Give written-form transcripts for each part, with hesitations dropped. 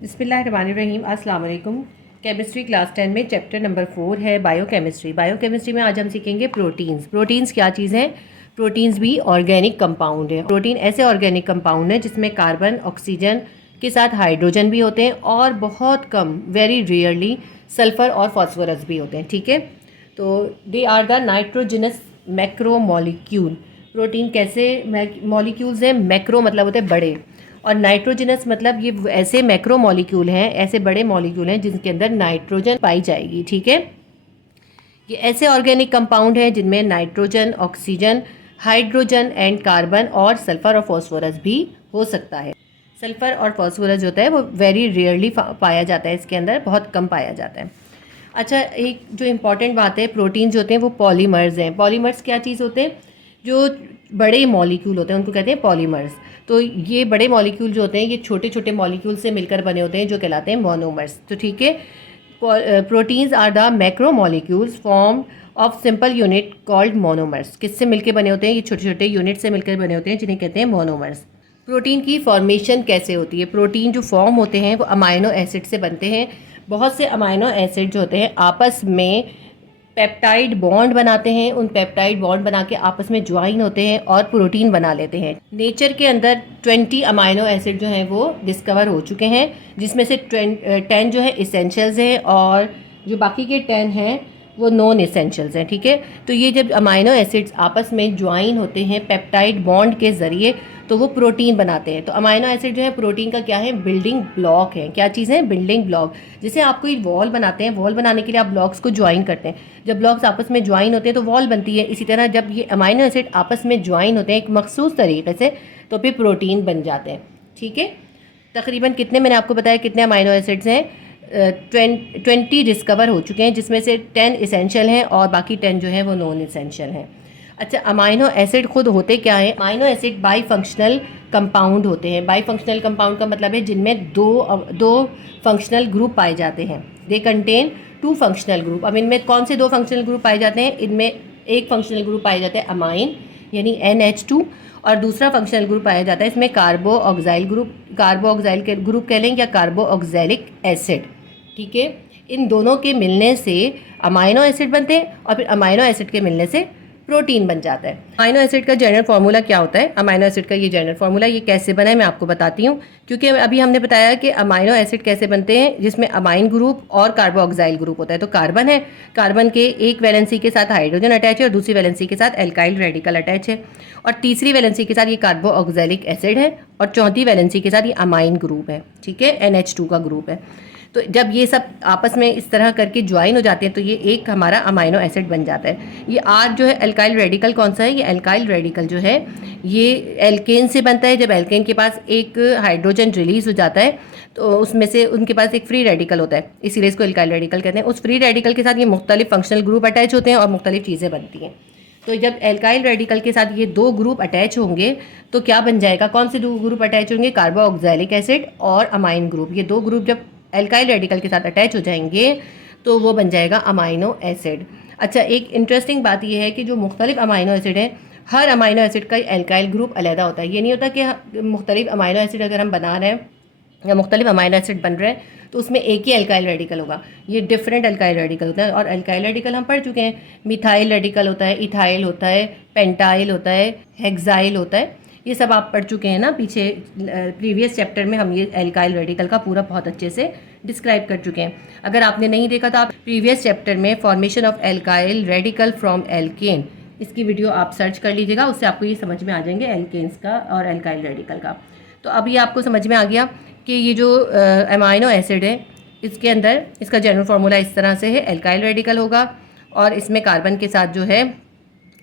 बिस्मिल्लाहिर्रहमानिर्रहीम। अस्सलाम वालेकुम। केमिस्ट्री क्लास 10 में चैप्टर नंबर 4 है बायोकेमिस्ट्री। बायोकेमिस्ट्री में आज हम सीखेंगे प्रोटीन्स। प्रोटीन्स क्या चीज़ हैं? प्रोटीन्स भी ऑर्गेनिक कंपाउंड है। प्रोटीन ऐसे ऑर्गेनिक कंपाउंड है जिसमें कार्बन ऑक्सीजन के साथ हाइड्रोजन भी होते हैं और बहुत कम वेरी रेयरली सल्फ़र और फॉस्फोरस भी होते हैं। ठीक है, तो they are the nitrogenous macromolecule. Protein कैसे मॉलिक्यूल्स हैं? मैक्रो मतलब होते हैं बड़े, और नाइट्रोजनस मतलब ये ऐसे मैक्रो मॉलिक्यूल हैं, ऐसे बड़े मॉलिक्यूल हैं जिनके अंदर नाइट्रोजन पाई जाएगी। ठीक है, ये ऐसे ऑर्गेनिक कंपाउंड हैं जिनमें nitrogen, oxygen, hydrogen and carbon और सल्फर और फॉस्फोरस भी हो सकता है। सल्फर और फॉस्फोरस जो होता है वो वेरी रेयरली पाया जाता है, इसके अंदर बहुत कम पाया जाता है। अच्छा, एक जो इम्पॉर्टेंट बात है, प्रोटीन जो होते हैं वो पॉलीमर्स हैं। पॉलीमर्स क्या चीज़ होते हैं? जो बड़े मॉलिक्यूल होते हैं उनको कहते हैं पॉलीमर्स। तो ये बड़े मॉलिक्यूल जो होते हैं ये छोटे छोटे मॉलिक्यूल से मिलकर बने होते हैं जो कहलाते हैं मोनोमर्स। तो ठीक है, proteins are the macro molecules form of simple unit called monomers. किससे मिलकर बने होते हैं? ये छोटे छोटे यूनिट से मिलकर बने होते हैं जिन्हें कहते हैं मोनोमर्स। प्रोटीन की फॉर्मेशन कैसे होती है? प्रोटीन जो फॉर्म होते हैं वो अमाइनो एसिड से बनते हैं। बहुत से अमाइनो एसिड जो होते हैं आपस में पेप्टाइड बॉन्ड बनाते हैं। उन पेप्टाइड बॉन्ड बना के आपस में ज्वाइन होते हैं और प्रोटीन बना लेते हैं। नेचर के अंदर 20 अमाइनो एसिड जो हैं वो डिस्कवर हो चुके हैं, जिसमें से 10 जो है इसेंशियल्स हैं और जो बाकी के 10 हैं वो नॉन इसेंशियल्स हैं। ठीक है, तो ये जब अमाइनो एसिड्स आपस में ज्वाइन होते हैं पेप्टाइड बॉन्ड के ज़रिए तो वो प्रोटीन बनाते हैं। तो अमाइनो एसिड जो है प्रोटीन का क्या है? बिल्डिंग ब्लॉक है। क्या चीज़ है? Building block. जैसे आप कोई वॉल बनाते हैं, वॉल बनाने के लिए आप ब्लॉक्स को ज्वाइन करते हैं। जब ब्लॉक्स आपस में ज्वाइन होते हैं तो वॉल बनती है। इसी तरह जब ये अमाइनो एसिड आपस में ज्वाइन होते हैं एक मखसूस तरीके से तो फिर प्रोटीन बन जाते हैं। ठीक है, तकरीबन कितने, मैंने आपको बताया कितने अमाइनो एसिड्स हैं? 20 डिस्कवर हो चुके हैं, जिसमें से 10 इसेंशियल हैं और बाकी 10 जो है वो नॉन इसेंशियल हैं। अच्छा, अमाइनो एसिड खुद होते क्या हैं? Amino acid by functional compound होते हैं। बाई फंक्शनल कंपाउंड का मतलब है जिनमें दो फंक्शनल ग्रुप पाए जाते हैं। They contain 2 functional group. अब इनमें कौन से 2 फंक्शनल ग्रुप पाए जाते हैं? इनमें एक फंक्शनल ग्रुप पाया जाता है अमाइन यानी NH2, और दूसरा फंक्शनल ग्रुप पाया जाता है इसमें कार्बो ऑक्साइल ग्रुप। कार्बो ऑक्साइल के ग्रुप कह लें या कार्बो ऑक्सैलिक एसिड। ठीक है, इन दोनों के मिलने से अमाइनो एसिड बनते हैं और फिर अमाइनो एसिड के मिलने से प्रोटीन बन जाता है। अमाइनो एसिड का जनरल फार्मूला क्या होता है? अमाइनो एसिड का ये जनरल फार्मूला ये कैसे बना है मैं आपको बताती हूँ, क्योंकि अभी हमने बताया कि अमाइनो एसिड कैसे बनते हैं जिसमें अमाइन ग्रुप और कार्बोऑक्साइल ग्रुप होता है। तो कार्बन है, कार्बन के एक वैलेंसी के साथ हाइड्रोजन अटैच है और दूसरी वैलेंसी के साथ एल्काइल रेडिकल अटैच है, और तीसरी वैलेंसी के साथ ये कार्बोऑक्सैलिक एसिड है, और चौथी वैलेंसी के साथ ये अमाइन ग्रुप है। ठीक है, NH2 का ग्रुप है। तो जब ये सब आपस में इस तरह करके ज्वाइन हो जाते हैं तो ये एक हमारा अमाइनो एसिड बन जाता है। ये R जो है एल्काइल रेडिकल कौन सा है? ये एल्काइल रेडिकल जो है ये एल्केन से बनता है। जब एल्केन के पास एक हाइड्रोजन रिलीज हो जाता है तो उसमें से उनके पास एक फ्री रेडिकल होता है, इसीलिए इसको एल्काइल रेडिकल कहते हैं। उस फ्री रेडिकल के साथ ये मुख्तलिफ फंक्शनल ग्रुप अटैच होते हैं और मुख्तलिफ चीज़ें बनती हैं। तो जब एल्काइल रेडिकल के साथ ये 2 ग्रुप अटैच होंगे तो क्या बन जाएगा? कौन से 2 ग्रुप अटैच होंगे? कार्बोऑक्सैलिक एसिड और अमाइन ग्रुप। ये 2 ग्रुप जब एल्काइल रेडिकल के साथ अटैच हो जाएंगे तो वो बन जाएगा अमाइनो एसिड। अच्छा, एक इंटरेस्टिंग बात ये है कि जो मुख्तलिफ अमाइनो एसिड हैं हर अमाइनो एसिड का एल्काइल ग्रुप अलग होता है। ये नहीं होता कि मुख्तलिफ अमाइनो एसिड अगर हम बना रहे हैं या मुख्तलिफ अमाइनो एसिड बन रहे हैं तो उसमें एक ही एल्काइल रेडिकल होगा। ये डिफरेंट एल्काइल रेडिकल होता है, और एल्काइल रेडिकल हम पढ़ चुके हैं। मिथाइल रेडिकल होता है, इथाइल होता है, पेंटाइल होता है, हेक्साइल होता है। ये सब आप पढ़ चुके हैं ना, पीछे प्रीवियस चैप्टर में हम ये एल्काइल रेडिकल का पूरा बहुत अच्छे से डिस्क्राइब कर चुके हैं। अगर आपने नहीं देखा तो आप प्रीवियस चैप्टर में formation of alkyl radical from alkane, इसकी वीडियो आप सर्च कर लीजिएगा, उससे आपको ये समझ में आ जाएंगे एल्केन्स का और एल्काइल रेडिकल का। तो अब ये आपको समझ में आ गया कि ये जो अमाइनो एसिड है इसके अंदर इसका जनरल फार्मूला इस तरह से है। एल्काइल रेडिकल होगा और इसमें कार्बन के साथ जो है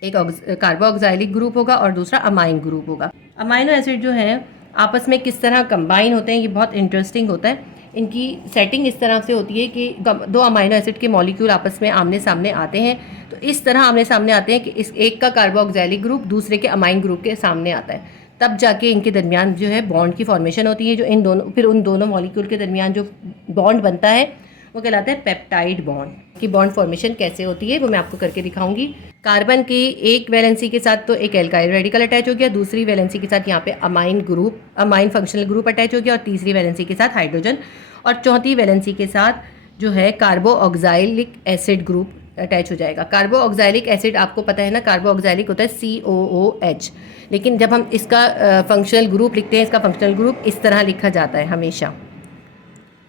एक कार्बोऑक्सैलिक ग्रुप होगा और दूसरा अमाइन ग्रुप होगा। अमाइनो एसिड जो है आपस में किस तरह कंबाइन होते हैं ये बहुत इंटरेस्टिंग होता है। इनकी सेटिंग इस तरह से होती है कि 2 अमाइनो एसिड के मॉलिक्यूल आपस में आमने सामने आते हैं। तो इस तरह आमने सामने आते हैं कि इस एक का कार्बोऑक्सैलिक ग्रुप दूसरे के अमाइन ग्रुप के सामने आता है, तब जाके इनके दरमियान जो है बॉन्ड की फॉर्मेशन होती है। जो इन दोनों फिर उन दोनों मॉलिक्यूल के दरमियान जो बॉन्ड बनता है वो कहलाता है पेप्टाइड बॉन्ड। कि बॉन्ड फॉर्मेशन कैसे होती है वो मैं आपको करके दिखाऊंगी। कार्बन की एक वैलेंसी के साथ तो एक एल्काइल रेडिकल अटैच हो गया, दूसरी वैलेंसी के साथ यहाँ पे अमाइन फंक्शनल ग्रुप अटैच हो गया, और तीसरी वैलेंसी के साथ हाइड्रोजन, और चौथी वैलेंसी के साथ जो है कार्बो ऑक्साइलिक एसिड ग्रुप अटैच हो जाएगा। कार्बो ऑक्साइलिक एसिड आपको पता है ना, कार्बो ऑक्साइलिक होता है COOH, लेकिन जब हम इसका फंक्शनल ग्रुप लिखते हैं, इसका फंक्शनल ग्रुप इस तरह लिखा जाता है हमेशा,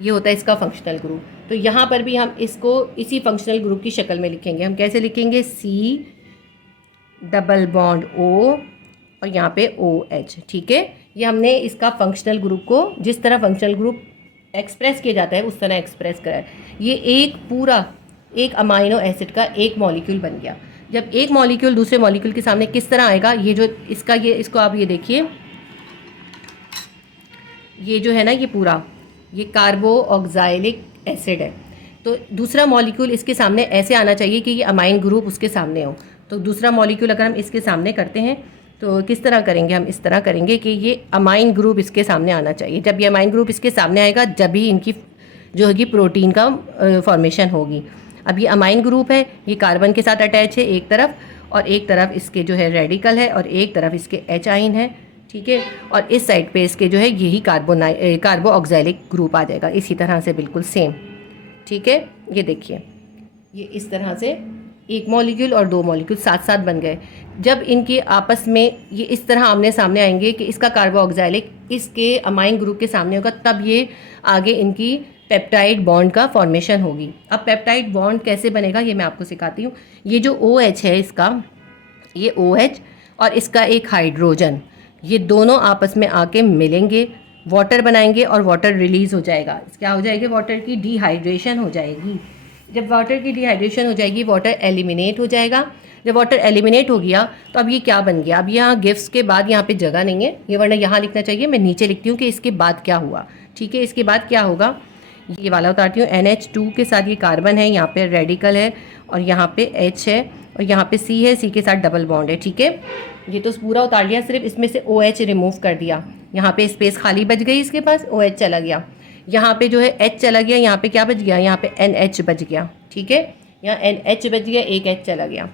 ये होता है इसका फंक्शनल ग्रुप। तो यहाँ पर भी हम इसको इसी फंक्शनल ग्रुप की शक्ल में लिखेंगे। हम कैसे लिखेंगे, C डबल बॉन्ड O और यहाँ पे OH, ठीक है। ये हमने इसका फंक्शनल ग्रुप को जिस तरह फंक्शनल ग्रुप एक्सप्रेस किया जाता है उस तरह एक्सप्रेस करा है। ये एक पूरा एक अमाइनो एसिड का एक मॉलिक्यूल बन गया। जब एक मॉलिक्यूल दूसरे मॉलिक्यूल के सामने किस तरह आएगा, ये जो इसका ये इसको आप ये देखिए, ये जो है ना, ये पूरा ये कार्बो ऑक्साइलिक एसिड है। तो दूसरा मॉलिक्यूल इसके सामने ऐसे आना चाहिए कि ये अमाइन ग्रुप उसके सामने हो। तो दूसरा मॉलिक्यूल अगर हम इसके सामने करते हैं तो किस तरह करेंगे, हम इस तरह करेंगे कि ये अमाइन ग्रुप इसके सामने आना चाहिए। जब ये अमाइन ग्रुप इसके सामने आएगा जब ही इनकी जो होगी प्रोटीन का फॉर्मेशन होगी। अब ये अमाइन ग्रुप है, ये कार्बन के साथ अटैच है एक तरफ, और एक तरफ इसके जो है रेडिकल है, और एक तरफ इसके H आइन है, ठीक है। और इस साइड पे इसके जो है यही कार्बो ऑक्साइलिक ग्रुप आ जाएगा, इसी तरह से बिल्कुल सेम, ठीक है। ये देखिए, ये इस तरह से एक मॉलिक्यूल और दो मॉलिक्यूल साथ साथ बन गए। जब इनके आपस में ये इस तरह आमने सामने आएंगे कि इसका कार्बो ऑक्साइलिक इसके अमाइन ग्रुप के सामने होगा, तब ये आगे इनकी पेप्टाइड बॉन्ड का फॉर्मेशन होगी। अब पेप्टाइड बॉन्ड कैसे बनेगा ये मैं आपको सिखाती हूँ। ये जो OH है इसका, ये OH और इसका एक हाइड्रोजन, ये दोनों आपस में आके मिलेंगे, वाटर बनाएंगे और वाटर रिलीज़ हो जाएगा। क्या हो जाएगी, वाटर की डिहाइड्रेशन हो जाएगी। जब वाटर की डिहाइड्रेशन हो जाएगी, वाटर एलिमिनेट हो जाएगा। जब वाटर एलिमिनेट हो गया तो अब ये क्या बन गया, अब यहाँ गिफ्ट्स के बाद यहाँ पे जगह नहीं है, ये वरना यहाँ लिखना चाहिए, मैं नीचे लिखती हूँ कि इसके बाद क्या हुआ, ठीक है। इसके बाद क्या होगा, ये वाला उतारती हूँ। NH2 के साथ ये कार्बन है, यहाँ पे रेडिकल है, और यहाँ पे H है, और यहाँ पे C है, C के साथ डबल बॉन्ड है, ठीक है। ये तो पूरा उतार लिया, सिर्फ इसमें से OH रिमूव कर दिया। यहाँ पे स्पेस खाली बच गई, इसके पास OH चला गया। यहाँ पे जो है H चला गया, यहाँ पे क्या बच गया, यहाँ पे NH बच गया, ठीक है। यहाँ NH बच गया, एक H चला गया,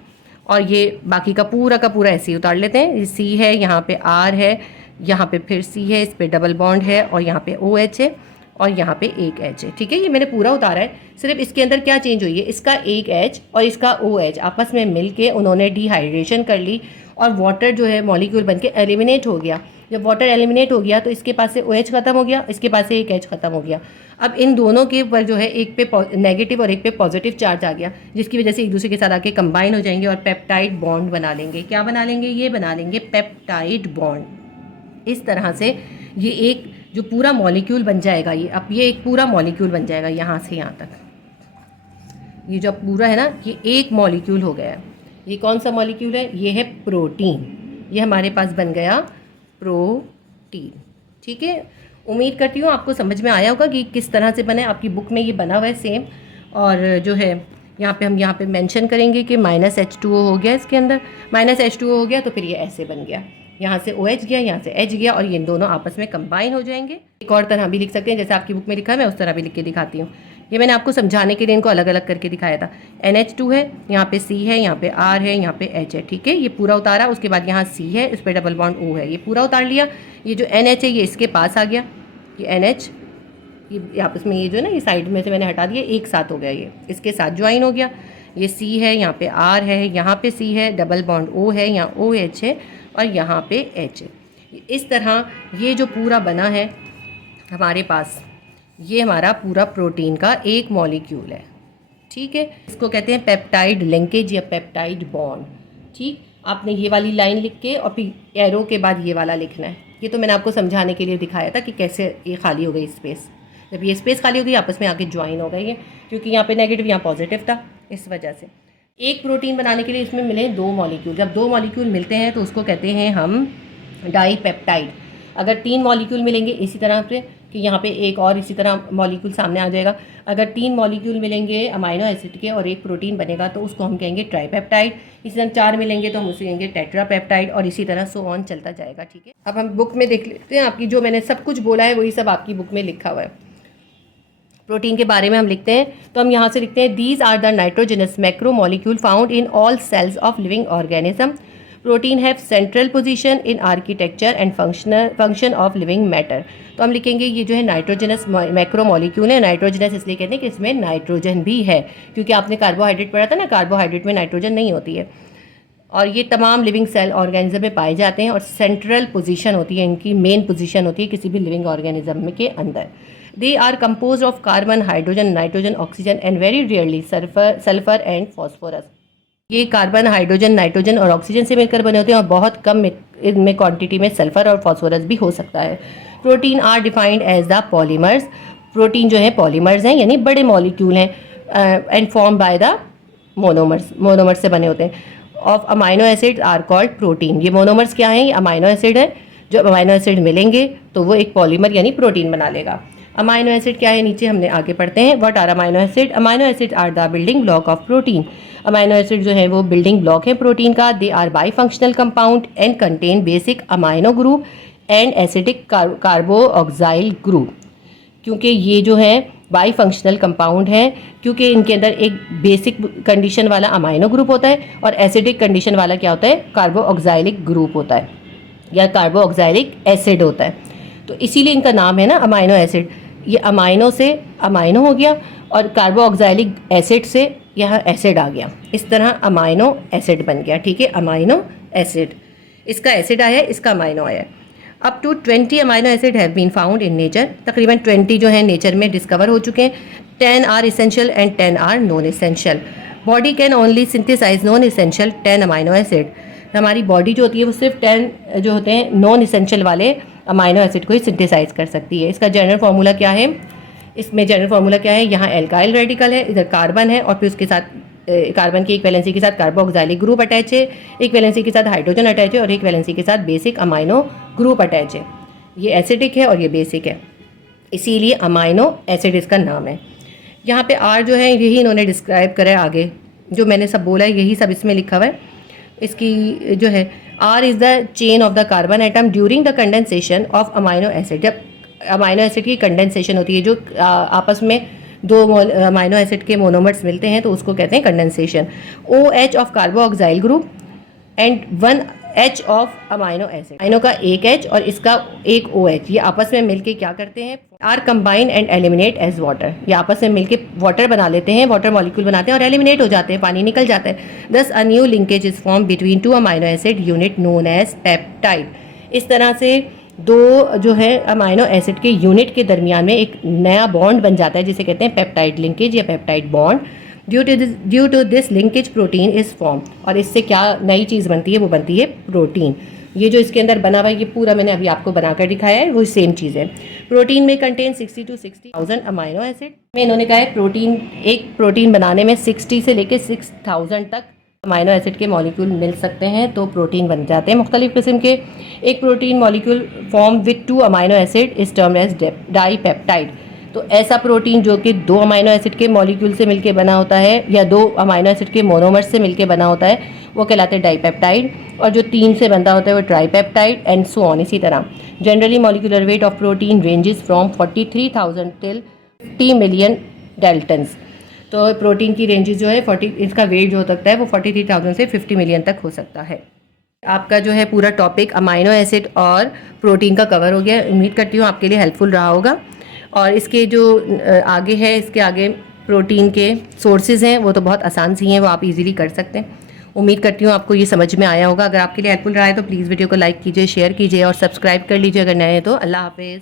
और ये बाकी का पूरा ऐसे ही उतार लेते हैं। C है, यहाँ पे R है, यहाँ पे फिर C है, इस पर डबल बॉन्ड है, और यहाँ पे OH है, और यहाँ पे एक H है, ठीक है। ये मैंने पूरा उतारा है। सिर्फ इसके अंदर क्या चेंज हुई है, इसका एक H और इसका OH आपस में मिल के उन्होंने डिहाइड्रेशन कर ली, और वाटर जो है मॉलिक्यूल बन के एलिमिनेट हो गया। जब वाटर एलिमिनेट हो गया तो इसके पास से OH खत्म हो गया, इसके पास से एक H खत्म हो गया। अब इन दोनों के ऊपर जो है एक पे नेगेटिव और एक पे पॉजिटिव चार्ज आ गया, जिसकी वजह से एक दूसरे के साथ आके कंबाइन हो जाएंगे और पेप्टाइड बॉन्ड बना लेंगे। क्या बना लेंगे, ये बना लेंगे पेप्टाइड बॉन्ड। इस तरह से ये एक जो पूरा मॉलिक्यूल बन जाएगा, ये अब ये एक पूरा मॉलिक्यूल बन जाएगा यहाँ से यहाँ तक। ये जो पूरा है ना, ये एक मॉलिक्यूल हो गया। ये कौन सा मॉलिक्यूल है, ये है प्रोटीन। ये हमारे पास बन गया प्रोटीन, ठीक है। उम्मीद करती हूँ आपको समझ में आया होगा कि किस तरह से बना है। आपकी बुक में ये बना हुआ है सेम। और जो है यहाँ पे हम यहाँ पे मेंशन करेंगे कि -H2O हो गया, इसके अंदर -H2O हो गया तो फिर ये ऐसे बन गया, यहाँ से OH गया, यहाँ से H गया, और ये दोनों आपस में कंबाइन हो जाएंगे। एक और तरह भी लिख सकते हैं, जैसे आपकी बुक में लिखा है मैं उस तरह भी लिख के दिखाती हूँ। ये मैंने आपको समझाने के लिए इनको अलग अलग करके दिखाया था। NH2 है, यहाँ पे C है, यहाँ पे R है, यहाँ पे H है, ठीक है। ये पूरा उतारा, उसके बाद यहाँ C है, उस पर डबल बॉन्ड O है, ये पूरा उतार लिया। ये जो NH है ये इसके पास आ गया, ये NH ये आपस में ये जो है ना, ये साइड में से मैंने हटा दिया, एक साथ हो गया, ये इसके साथ ज्वाइन हो गया। ये C है, यहाँ पे R है, यहाँ पे C है, डबल बॉन्ड O है, यहाँ OH है, और यहाँ पे H है। इस तरह ये जो पूरा बना है हमारे पास, ये हमारा पूरा प्रोटीन का एक मॉलिक्यूल है, ठीक है। इसको कहते हैं पेप्टाइड लिंकेज या पेप्टाइड बॉन्ड, ठीक। आपने ये वाली लाइन लिख के और फिर एरो के बाद ये वाला लिखना है। ये तो मैंने आपको समझाने के लिए दिखाया था कि कैसे ये खाली हो गई स्पेस। जब ये स्पेस खाली हो गई आपस में आके ज्वाइन हो गई है, क्योंकि यहाँ पे नेगेटिव यहाँ पॉजिटिव था, इस वजह से। एक प्रोटीन बनाने के लिए इसमें मिले दो मॉलिक्यूल। जब दो मॉलिक्यूल मिलते हैं तो उसको कहते हैं हम डाईपेप्टाइड। अगर तीन मॉलिक्यूल मिलेंगे इसी तरह से कि यहाँ पे एक और इसी तरह मॉलिक्यूल सामने आ जाएगा। अगर तीन मॉलिक्यूल मिलेंगे अमाइनो एसिड के और एक प्रोटीन बनेगा तो उसको हम कहेंगे ट्राईपेप्टाइड। इसी तरह चार मिलेंगे तो हम उसे कहेंगे टेट्रापेप्टाइड, और इसी तरह सो ऑन चलता जाएगा, ठीक है। अब हम बुक में देख लेते हैं, आपकी जो मैंने सब कुछ बोला है वही सब आपकी बुक में लिखा हुआ है। प्रोटीन के बारे में हम लिखते हैं तो हम यहाँ से लिखते हैं these are the nitrogenous macromolecule found in all cells of living organism. Protein have central position in architecture and function of living matter. तो हम लिखेंगे ये जो है नाइट्रोजनस मैक्रोमोलिक्यूल है। नाइट्रोजनस इसलिए कहते हैं कि इसमें नाइट्रोजन भी है, क्योंकि आपने कार्बोहाइड्रेट पढ़ा था ना, कार्बोहाइड्रेट में नाइट्रोजन नहीं होती है। और ये तमाम लिविंग सेल ऑर्गेनिज्म में पाए जाते हैं और सेंट्रल पोजीशन होती है, इनकी मेन पोजीशन होती है किसी भी लिविंग ऑर्गेनिज्म के अंदर। They are compose of carbon, hydrogen, nitrogen, oxygen and very rarely sulphur and phosphorus. ये कार्बन, हाइड्रोजन, नाइट्रोजन और ऑक्सीजन से मिलकर बने होते हैं और बहुत कम इनमें क्वांटिटी में सल्फर और फॉस्फोरस भी हो सकता है। Protein are defined as the polymers. Protein जो है पॉलीमर्स हैं, यानी बड़े मॉलिक्यूल हैं, and form by the monomers से बने होते हैं। Of amino acid are called protein. ये मोनोमर्स क्या हैं? ये अमाइनो एसिड है। जो अमाइनो एसिड मिलेंगे तो वो एक पॉलीमर यानी प्रोटीन बना लेगा। अमाइनो एसिड क्या है? नीचे हमने आगे पढ़ते हैं। What are amino acid? Amino acid are the building block of protein. Amino acid जो है वो बिल्डिंग ब्लॉक है प्रोटीन का। They are bifunctional compound and contain basic amino group and acidic carboxyl group. क्योंकि ये जो है by functional compound है, क्योंकि इनके अंदर एक बेसिक कंडीशन वाला अमाइनो ग्रुप होता है और एसिडिक कंडीशन वाला क्या होता है? कार्बोऑक्साइलिक ग्रुप होता है या कार्बोऑक्साइलिक एसिड होता है। तो इसीलिए इनका नाम है ना अमाइनो एसिड। ये अमाइनो से अमाइनो हो गया और कार्बोऑक्साइलिक एसिड से यहाँ एसिड आ गया। इस तरह अमाइनो एसिड बन गया। ठीक है, अमाइनो एसिड, इसका एसिड आया, इसका अमाइनो आया। Up to 20 amino acid have been found in nature. तकरीबन 20 जो है नेचर में डिस्कवर हो चुके हैं। 10 are essential and 10 are non essential. Body can only synthesize non essential 10 amino acid. हमारी बॉडी जो होती है वो सिर्फ 10 जो होते हैं नॉन इसेंशियल वाले अमाइनो एसिड को ही सिंथेसाइज कर सकती है। इसका जनरल फार्मूला क्या है? इसमें जनरल फार्मूला क्या है? यहाँ एल्काइल रेडिकल है, इधर कार्बन है और फिर उसके साथ कार्बन की एक वैलेंसी के साथ कार्बोऑक्साइलिक ग्रुप अटैच है, एक वैलेंसी के साथ हाइड्रोजन अटैच है और एक वैलेंसी के साथ बेसिक अमाइनो ग्रुप अटैच है। ये एसिडिक है और ये बेसिक है, इसीलिए अमाइनो एसिड इसका नाम है। यहाँ पे आर जो है यही इन्होंने डिस्क्राइब करा है। आगे जो मैंने सब बोला है यही सब इसमें लिखा हुआ है। इसकी जो है R is the chain of the carbon atom during the condensation of amino acid. जब अमाइनो एसिड की कंडेंसेशन होती है, जो आपस में दो अमाइनो एसिड के मोनोमर्स मिलते हैं तो उसको कहते हैं condensation. OH of carboxyl group and 1 H of amino acid. Amino का एक H और इसका एक OH, ये आपस में मिलके क्या करते हैं? Are combine and eliminate as water. ये आपस में मिलके वाटर बना लेते हैं, वाटर मॉलिक्यूल बनाते हैं और एलिमिनेट हो जाते हैं, पानी निकल जाता है। Thus a new linkage is form between 2 amino acid unit known as peptide. इस तरह से दो जो है अमाइनो एसिड के यूनिट के दरमियान में एक नया बॉन्ड बन जाता है जिसे कहते हैं पेप्टाइड लिंकेज या peptide bond. Due to this linkage protein is form. और इससे क्या नई चीज़ बनती है? वो बनती है प्रोटीन। ये जो इसके अंदर बना हुआ है ये पूरा मैंने अभी आपको बनाकर दिखाया है, वो सेम चीज़ है। प्रोटीन में कंटेन 60 to 60,000 अमाइनो एसिड। में इन्होंने कहा है प्रोटीन, एक प्रोटीन बनाने में 60 से लेकर 6000 तक अमाइनो एसिड के मॉलिक्यूल मिल सकते हैं तो प्रोटीन बन जाते हैं मुख्तलिफ किस्म के। एक protein molecule form with 2 amino acid is termed as dipeptide. तो ऐसा प्रोटीन जो कि 2 अमाइनो एसिड के मॉलिक्यूल से मिलके बना होता है या 2 अमाइनो एसिड के मोनोमर्स से मिलके बना होता है वो कहलाते हैं डाईपेप्टाइड, और जो 3 से बनता होता है वो ट्राईपेप्टाइड एंड सो ऑन। इसी तरह generally molecular weight of protein ranges from 43,000 till 50 million Dalton's. तो प्रोटीन की रेंजेस जो है 40, इसका वेट जो हो सकता है वो 43,000 से 50 मिलियन तक हो सकता है। आपका जो है पूरा टॉपिक अमाइनो एसिड और प्रोटीन का कवर हो गया। उम्मीद करती हूँ आपके लिए हेल्पफुल रहा होगा। और इसके जो आगे है, इसके आगे प्रोटीन के सोर्सेज हैं वो तो बहुत आसान सी हैं, वो आप इजीली कर सकते हैं। उम्मीद करती हूँ आपको ये समझ में आया होगा। अगर आपके लिए हेल्पफुल रहा है तो प्लीज़ वीडियो को लाइक कीजिए, शेयर कीजिए और सब्सक्राइब कर लीजिए अगर नए हैं तो। अल्लाह हाफिज़।